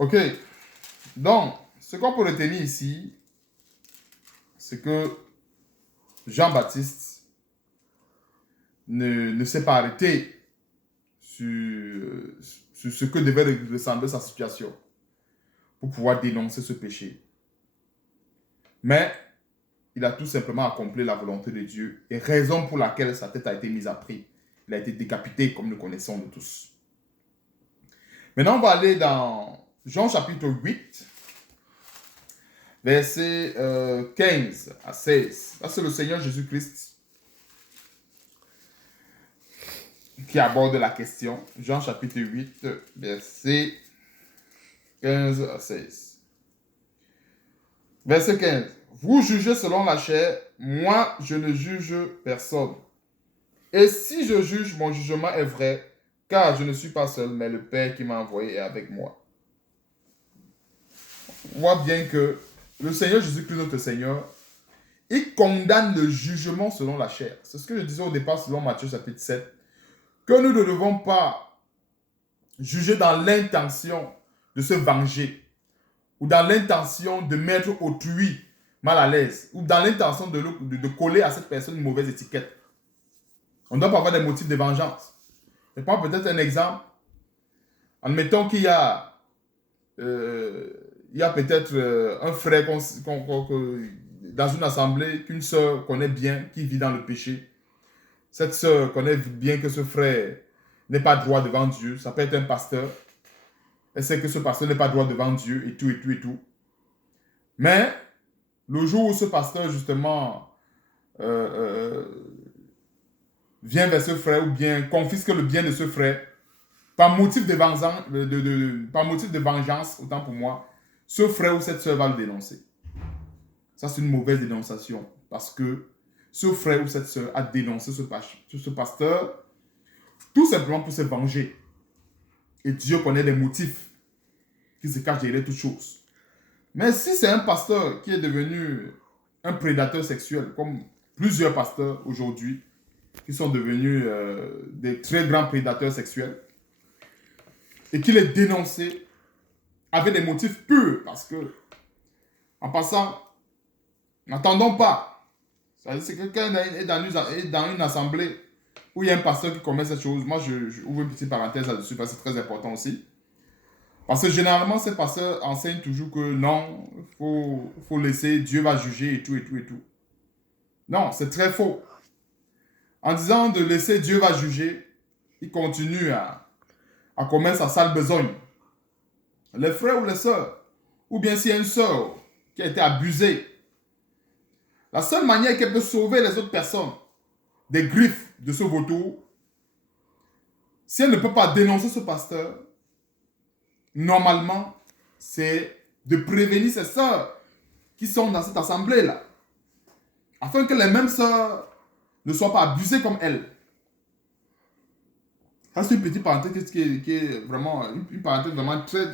Ok. Donc, ce qu'on peut retenir ici, c'est que Jean-Baptiste ne s'est pas arrêté sur ce que devait ressembler sa situation pour pouvoir dénoncer ce péché. Mais il a tout simplement accompli la volonté de Dieu et raison pour laquelle sa tête a été mise à prix. Il a été décapité comme nous connaissons de tous. Maintenant, on va aller dans Jean chapitre 8, versets 15 à 16. Là, c'est le Seigneur Jésus-Christ qui aborde la question. Jean chapitre 8, versets 15 à 16. Verset 15. Vous jugez selon la chair, moi je ne juge personne. Et si je juge, mon jugement est vrai, car je ne suis pas seul, mais le Père qui m'a envoyé est avec moi. On voit bien que le Seigneur Jésus-Christ, notre Seigneur, il condamne le jugement selon la chair. C'est ce que je disais au départ selon Matthieu chapitre 7, que nous ne devons pas juger dans l'intention de se venger, ou dans l'intention de mettre autrui mal à l'aise, ou dans l'intention de coller à cette personne une mauvaise étiquette. On ne doit pas avoir des motifs de vengeance. Je prends peut-être un exemple. Admettons qu'il y a, peut-être un frère dans une assemblée qu'une sœur connaît bien, qui vit dans le péché. Cette sœur connaît bien que ce frère n'est pas droit devant Dieu. Ça peut être un pasteur. Elle sait que ce pasteur n'est pas droit devant Dieu et tout, et tout, et tout. Mais le jour où ce pasteur, justement, vient vers ce frère ou bien confisque le bien de ce frère, par motif de vengeance, autant pour moi, ce frère ou cette soeur va le dénoncer. Ça, c'est une mauvaise dénonciation parce que ce frère ou cette soeur a dénoncé ce pasteur tout simplement pour se venger. Et Dieu connaît les motifs qui se cachent derrière toutes choses. Mais si c'est un pasteur qui est devenu un prédateur sexuel, comme plusieurs pasteurs aujourd'hui, qui sont devenus des très grands prédateurs sexuels, et qu'il est dénoncé avec des motifs purs, parce que, en passant, n'attendons pas. C'est que quelqu'un est dans une assemblée où il y a un pasteur qui commet cette chose. Moi, je ouvre une petite parenthèse là-dessus, parce que c'est très important aussi. Parce que généralement, ces pasteurs enseignent toujours que non, il faut laisser, Dieu va juger et tout, et tout, et tout. Non, c'est très faux. En disant de laisser Dieu va juger, il continue à commettre sa sale besogne. Les frères ou les sœurs, ou bien s'il y a une sœur qui a été abusée, la seule manière qu'elle peut sauver les autres personnes des griffes de ce vautour, si elle ne peut pas dénoncer ce pasteur, normalement, c'est de prévenir ses sœurs qui sont dans cette assemblée-là, afin que les mêmes sœurs ne soient pas abusées comme elle. Ça, c'est une petite parenthèse qui est vraiment une parenthèse vraiment très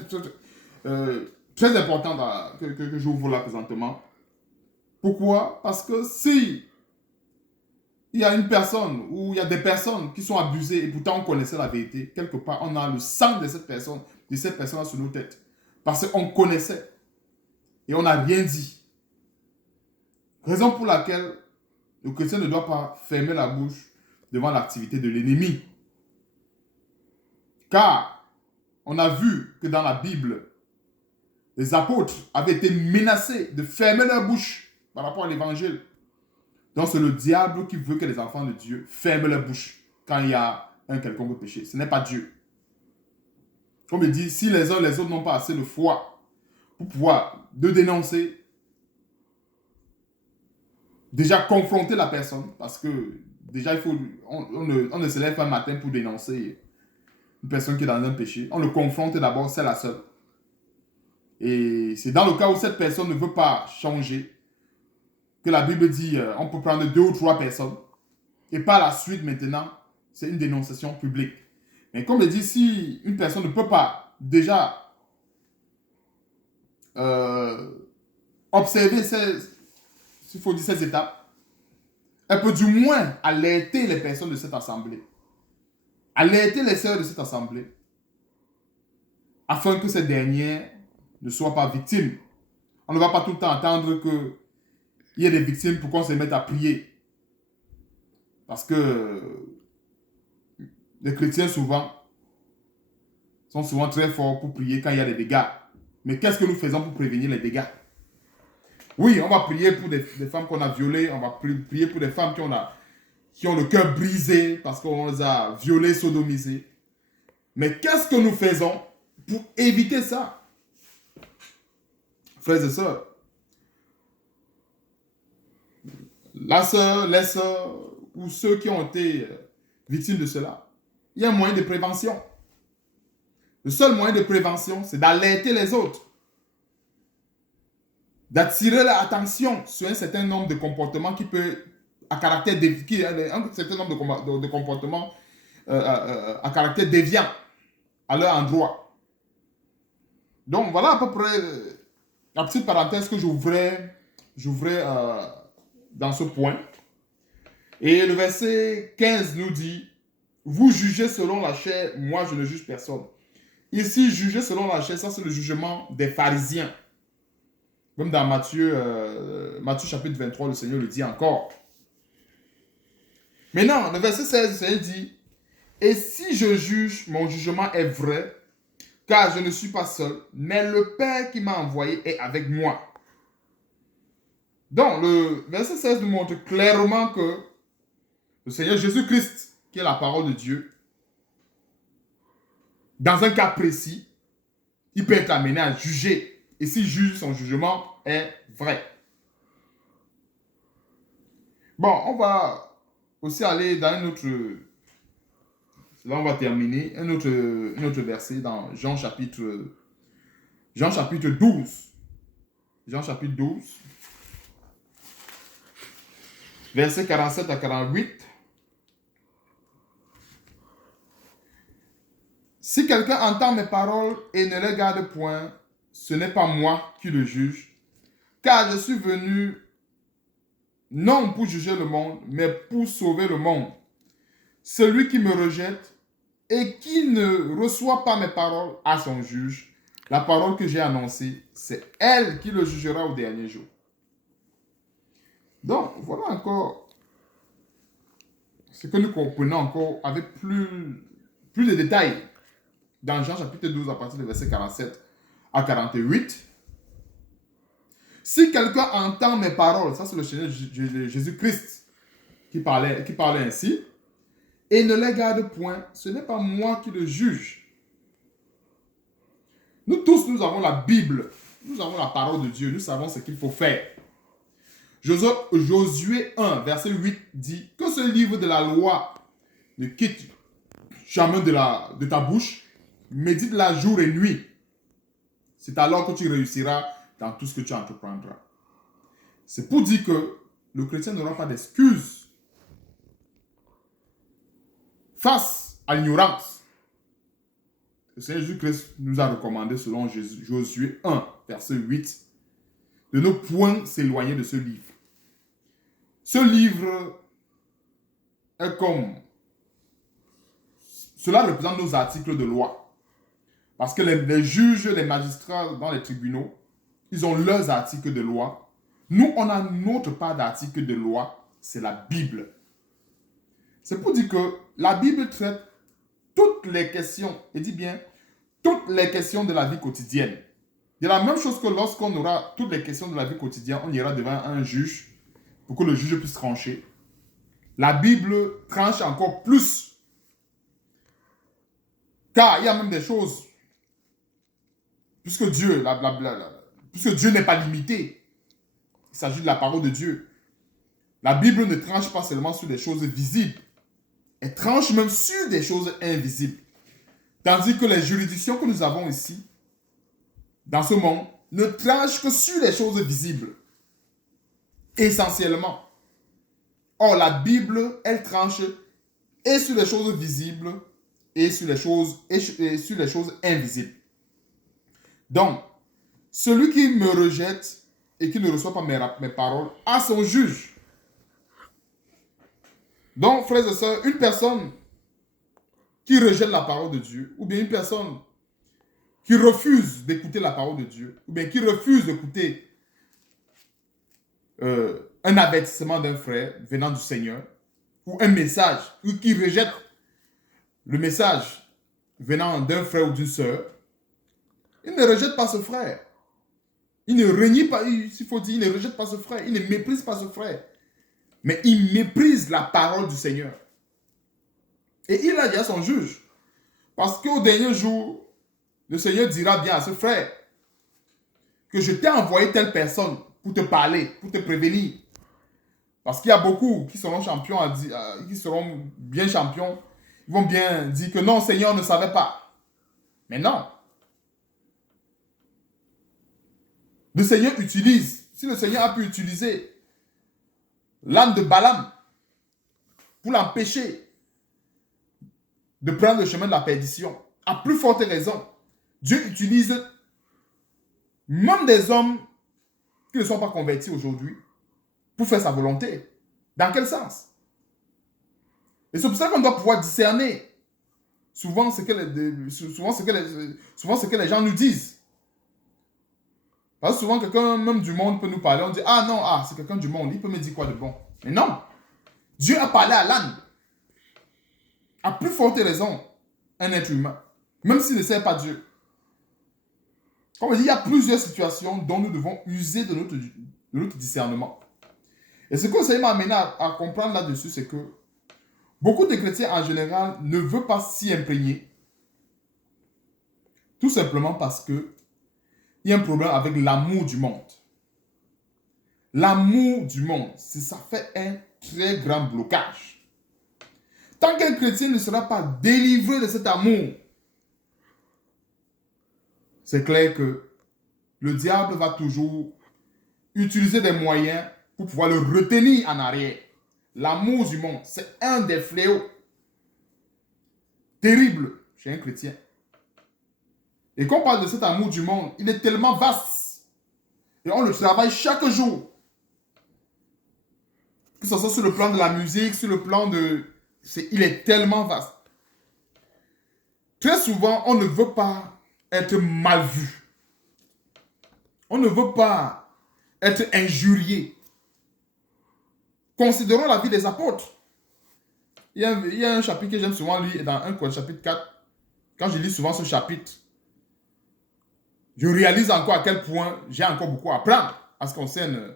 importante que j'ouvre là présentement. Pourquoi? Parce que si il y a une personne ou il y a des personnes qui sont abusées et pourtant on connaissait la vérité, quelque part on a le sang de cette personne sur nos têtes. Parce qu'on connaissait et on n'a rien dit. Raison pour laquelle le chrétien ne doit pas fermer la bouche devant l'activité de l'ennemi. Car on a vu que dans la Bible, les apôtres avaient été menacés de fermer leur bouche par rapport à l'évangile. Donc c'est le diable qui veut que les enfants de Dieu ferment leur bouche quand il y a un quelconque péché. Ce n'est pas Dieu. Comme il dit, si les uns et les autres n'ont pas assez de foi pour pouvoir de dénoncer, déjà confronter la personne, parce que déjà on ne se lève pas un matin pour dénoncer une personne qui est dans un péché. On le confronte d'abord, c'est la seule. Et c'est dans le cas où cette personne ne veut pas changer que la Bible dit on peut prendre 2 ou 3 personnes. Et par la suite, maintenant, c'est une dénonciation publique. Mais comme je dis, si une personne ne peut pas déjà observer ces étapes, elle peut du moins alerter les personnes de cette assemblée. Alerter les sœurs de cette assemblée. Afin que ces dernières ne soient pas victimes. On ne va pas tout le temps attendre qu'il y ait des victimes pour qu'on se mette à prier. Parce que les chrétiens sont souvent très forts pour prier quand il y a des dégâts. Mais qu'est-ce que nous faisons pour prévenir les dégâts? Oui, on va prier pour des femmes qu'on a violées, on va prier pour des femmes qui ont le cœur brisé parce qu'on les a violées, sodomisées. Mais qu'est-ce que nous faisons pour éviter ça? Frères et sœurs, la sœur, les sœurs ou ceux qui ont été victimes de cela, il y a un moyen de prévention. Le seul moyen de prévention, c'est d'alerter les autres, d'attirer l'attention sur un certain nombre de comportements qui peut, à caractère un certain nombre de comportements à caractère déviant à leur endroit. Donc voilà à peu près la petite parenthèse que j'ouvrais dans ce point. Et le verset 15 nous dit, vous jugez selon la chair, moi je ne juge personne. Ici, juger selon la chair, ça c'est le jugement des pharisiens. Comme dans Matthieu chapitre 23, le Seigneur le dit encore. Maintenant, le verset 16, le Seigneur dit, et si je juge, mon jugement est vrai, car je ne suis pas seul, mais le Père qui m'a envoyé est avec moi. Donc, le verset 16 nous montre clairement que le Seigneur Jésus-Christ, qui est la parole de Dieu, dans un cas précis, il peut être amené à juger. Et s'il juge, son jugement est vrai. Bon, on va aussi aller dans un autre... Là, on va terminer. Un autre verset dans Jean chapitre 12. Jean chapitre 12. Versets 47 à 48. Si quelqu'un entend mes paroles et ne les garde point, ce n'est pas moi qui le juge, car je suis venu non pour juger le monde, mais pour sauver le monde. Celui qui me rejette et qui ne reçoit pas mes paroles à son juge, la parole que j'ai annoncée, c'est elle qui le jugera au dernier jour. Donc, voilà encore ce que nous comprenons encore avec plus de détails dans Jean chapitre 12 à partir du verset 47 à 48. Si quelqu'un entend mes paroles, ça c'est le Seigneur Jésus-Christ qui parlait ainsi, et ne les garde point, ce n'est pas moi qui le juge. Nous tous, nous avons la Bible, nous avons la parole de Dieu, nous savons ce qu'il faut faire. Josué 1, verset 8 dit que ce livre de la loi ne quitte jamais de ta bouche, médite-la jour et nuit. C'est alors que tu réussiras dans tout ce que tu entreprendras. C'est pour dire que le chrétien n'aura pas d'excuses face à l'ignorance. Le Seigneur Jésus-Christ nous a recommandé, selon Josué 1, verset 8, de ne point s'éloigner de ce livre. Ce livre est comme... Cela représente nos articles de loi. Parce que les juges, les magistrats dans les tribunaux, ils ont leurs articles de loi. Nous, on a notre part d'articles de loi, c'est la Bible. C'est pour dire que la Bible traite toutes les questions, et dit bien, toutes les questions de la vie quotidienne. C'est la même chose que lorsqu'on aura toutes les questions de la vie quotidienne, on ira devant un juge pour que le juge puisse trancher. La Bible tranche encore plus. Car il y a même des choses, puisque Dieu n'est pas limité, il s'agit de la parole de Dieu. La Bible ne tranche pas seulement sur des choses visibles, elle tranche même sur des choses invisibles. Tandis que les juridictions que nous avons ici, dans ce monde, ne tranchent que sur les choses visibles. Essentiellement. Or, la Bible, elle tranche et sur les choses visibles et sur les choses invisibles. Donc, celui qui me rejette et qui ne reçoit pas mes paroles a son juge. Donc, frères et sœurs, une personne qui rejette la parole de Dieu, ou bien une personne qui refuse d'écouter la parole de Dieu, ou bien qui refuse d'écouter un avertissement d'un frère venant du Seigneur, ou un message, ou qui rejette le message venant d'un frère ou d'une sœur, il ne rejette pas ce frère. Il ne renie pas, s'il faut dire, il ne rejette pas ce frère, il ne méprise pas ce frère. Mais il méprise la parole du Seigneur. Et il a dit à son juge, parce qu'au dernier jour, le Seigneur dira bien à ce frère que je t'ai envoyé telle personne pour te parler, pour te prévenir. Parce qu'il y a beaucoup qui seront champions, qui seront bien champions, ils vont bien dire que non, Seigneur ne savait pas. Mais non. Le Seigneur utilise, si le Seigneur a pu utiliser l'âme de Balaam pour l'empêcher de prendre le chemin de la perdition, à plus forte raison, Dieu utilise même des hommes qui ne sont pas convertis aujourd'hui pour faire sa volonté. Dans quel sens? Et c'est pour ça qu'on doit pouvoir discerner souvent ce que les gens nous disent. Parce que souvent, quelqu'un même du monde peut nous parler, on dit, ah non, c'est quelqu'un du monde, il peut me dire quoi de bon? Mais non, Dieu a parlé à l'âme. À plus forte raison, un être humain, même s'il ne sert pas Dieu. Comme on dit, il y a plusieurs situations dont nous devons user de notre discernement. Et ce que ça m'a amené à comprendre là-dessus, c'est que beaucoup de chrétiens en général ne veulent pas s'y imprégner. Tout simplement parce que il y a un problème avec l'amour du monde. L'amour du monde, ça fait un très grand blocage. Tant qu'un chrétien ne sera pas délivré de cet amour, c'est clair que le diable va toujours utiliser des moyens pour pouvoir le retenir en arrière. L'amour du monde, c'est un des fléaux terribles chez un chrétien. Et quand on parle de cet amour du monde, il est tellement vaste. Et on le travaille chaque jour. Que ce soit sur le plan de la musique, sur le plan de... il est tellement vaste. Très souvent, on ne veut pas être mal vu. On ne veut pas être injurié. Considérons la vie des apôtres. Il y a un chapitre que j'aime souvent lire dans 1 Corinthiens chapitre 4. Quand je lis souvent ce chapitre, je réalise encore à quel point j'ai encore beaucoup à apprendre en ce qui concerne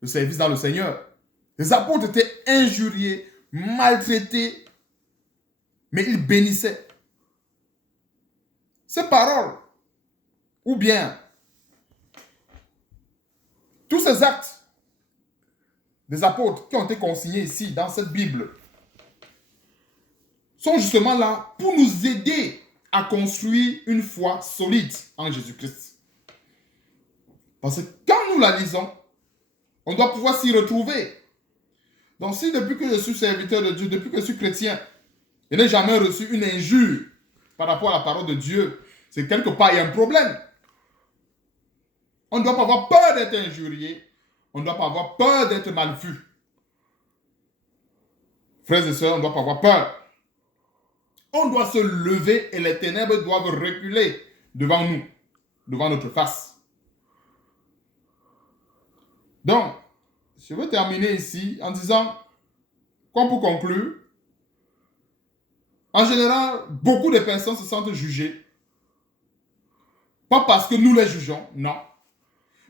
le service dans le Seigneur. Les apôtres étaient injuriés, maltraités, mais ils bénissaient. Ces paroles, ou bien tous ces actes des apôtres qui ont été consignés ici dans cette Bible sont justement là pour nous aider à construire une foi solide en Jésus-Christ. Parce que quand nous la lisons, on doit pouvoir s'y retrouver. Donc si depuis que je suis serviteur de Dieu, depuis que je suis chrétien, je n'ai jamais reçu une injure par rapport à la parole de Dieu, c'est quelque part il y a un problème. On ne doit pas avoir peur d'être injurié, on ne doit pas avoir peur d'être mal vu. Frères et sœurs, on ne doit pas avoir peur. On doit se lever et les ténèbres doivent reculer devant nous, devant notre face. Donc, je vais terminer ici en disant, comme pour conclure, en général, beaucoup de personnes se sentent jugées. Pas parce que nous les jugeons, non.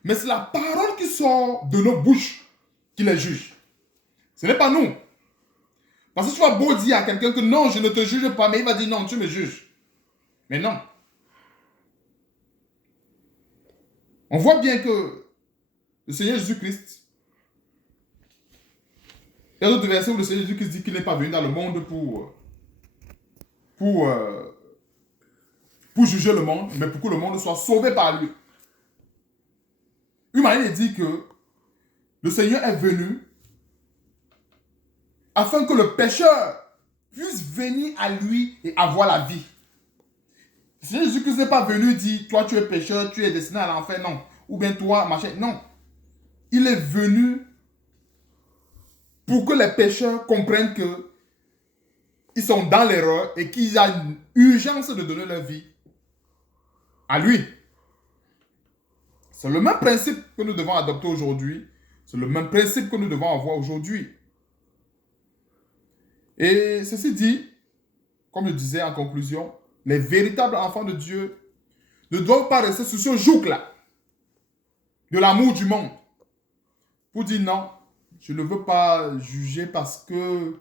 Mais c'est la parole qui sort de nos bouches qui les juge. Ce n'est pas nous. Parce que tu vas beau dire à quelqu'un que non, je ne te juge pas, mais il va dire non, tu me juges. Mais non. On voit bien que le Seigneur Jésus-Christ, il y a d'autres versets où le Seigneur Jésus-Christ dit qu'il n'est pas venu dans le monde pour juger le monde, mais pour que le monde soit sauvé par lui. Une manière dit que le Seigneur est venu afin que le pécheur puisse venir à lui et avoir la vie. Le Seigneur Jésus-Christ n'est pas venu dire, toi tu es pécheur, tu es destiné à l'enfer, non. Ou bien toi, machin, non. Il est venu pour que les pécheurs comprennent que ils sont dans l'erreur et qu'il y a une urgence de donner leur vie à lui. C'est le même principe que nous devons adopter aujourd'hui. C'est le même principe que nous devons avoir aujourd'hui. Et ceci dit, comme je disais en conclusion, les véritables enfants de Dieu ne doivent pas rester sur ce joug-là de l'amour du monde pour dire non, je ne veux pas juger parce que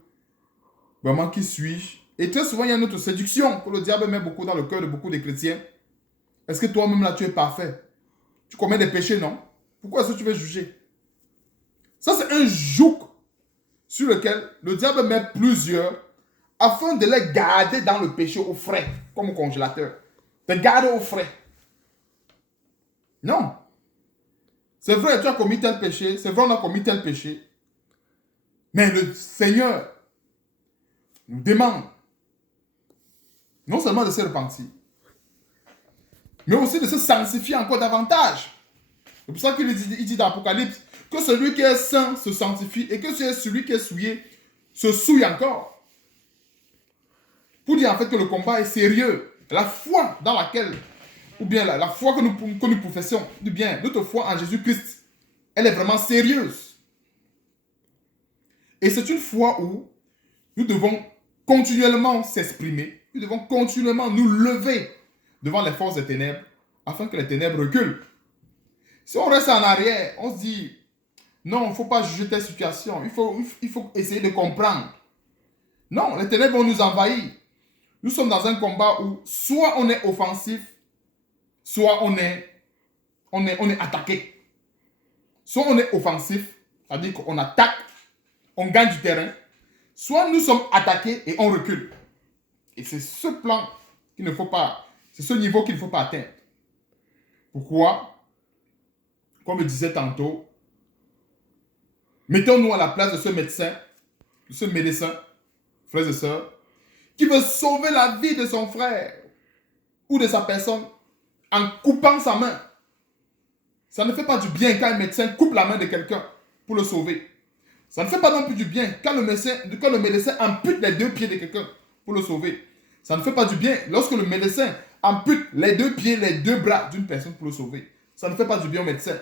vraiment qui suis-je? Et très souvent, il y a une autre séduction que le diable met beaucoup dans le cœur de beaucoup de chrétiens. Est-ce que toi-même là, tu es parfait? Tu commets des péchés, non? Pourquoi est-ce que tu veux juger? Ça, c'est un joug sur lequel le diable met plusieurs afin de les garder dans le péché au frais, comme au congélateur. De garder au frais. Non. C'est vrai, tu as commis tel péché. C'est vrai, on a commis tel péché. Mais le Seigneur nous demande non seulement de se repentir, mais aussi de se sanctifier encore davantage. C'est pour ça qu'il dit dans l'Apocalypse que celui qui est saint se sanctifie et que celui qui est souillé se souille encore. Pour dire en fait que le combat est sérieux. La foi dans laquelle, ou bien la foi que nous professons, ou bien notre foi en Jésus-Christ, elle est vraiment sérieuse. Et c'est une foi où nous devons continuellement s'exprimer, nous devons continuellement nous lever devant les forces des ténèbres afin que les ténèbres reculent. Si on reste en arrière, on se dit non, il ne faut pas juger telle situation, il faut essayer de comprendre. Non, les ténèbres vont nous envahir. Nous sommes dans un combat où soit on est offensif, soit on est attaqué. Soit on est offensif, c'est-à-dire qu'on attaque, on gagne du terrain, soit nous sommes attaqués et on recule. Et c'est ce plan qu'il ne faut pas, c'est ce niveau qu'il ne faut pas atteindre. Pourquoi? Comme je disais tantôt, mettons-nous à la place de ce médecin, frères et sœurs, qui veut sauver la vie de son frère ou de sa personne en coupant sa main. Ça ne fait pas du bien quand un médecin coupe la main de quelqu'un pour le sauver. Ça ne fait pas non plus du bien quand le médecin ampute les deux pieds de quelqu'un pour le sauver. Ça ne fait pas du bien lorsque le médecin ampute les deux pieds, les deux bras d'une personne pour le sauver. Ça ne fait pas du bien au médecin.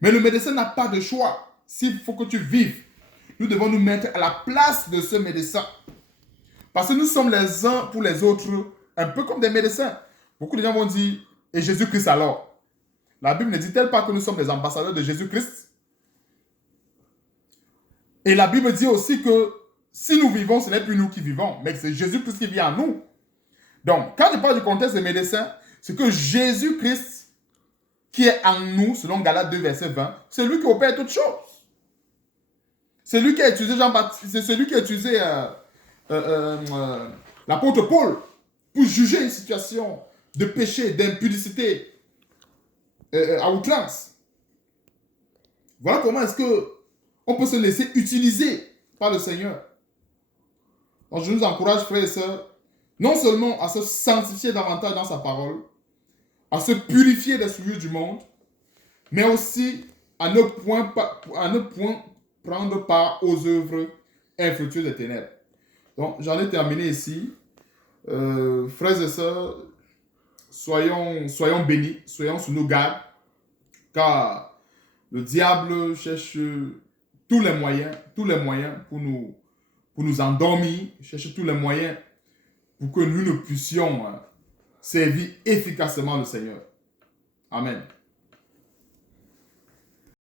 Mais le médecin n'a pas de choix. S'il faut que tu vives, nous devons nous mettre à la place de ce médecin. Parce que nous sommes les uns pour les autres un peu comme des médecins. Beaucoup de gens vont dire, et Jésus-Christ alors? La Bible ne dit-elle pas que nous sommes les ambassadeurs de Jésus-Christ? Et la Bible dit aussi que si nous vivons, ce n'est plus nous qui vivons, mais c'est Jésus-Christ qui vit en nous. Donc, quand je parle du contexte des médecins, c'est que Jésus-Christ qui est en nous, selon Galates 2, verset 20, c'est lui qui opère toutes choses. C'est lui qui a utilisé Jean-Baptiste, c'est celui qui a utilisé l'apôtre Paul pour juger une situation de péché, d'impudicité à outrance. Voilà comment est-ce que on peut se laisser utiliser par le Seigneur. Donc je nous encourage, frères et sœurs, non seulement à se sanctifier davantage dans sa parole, à se purifier des souillures du monde, mais aussi à ne point prendre part aux œuvres infructueuses des ténèbres. Donc j'en ai terminé ici. Frères et sœurs, soyons bénis, soyons sous nos gardes, car le diable cherche tous les moyens pour nous endormir, cherche tous les moyens pour que nous ne puissions servir efficacement le Seigneur. Amen.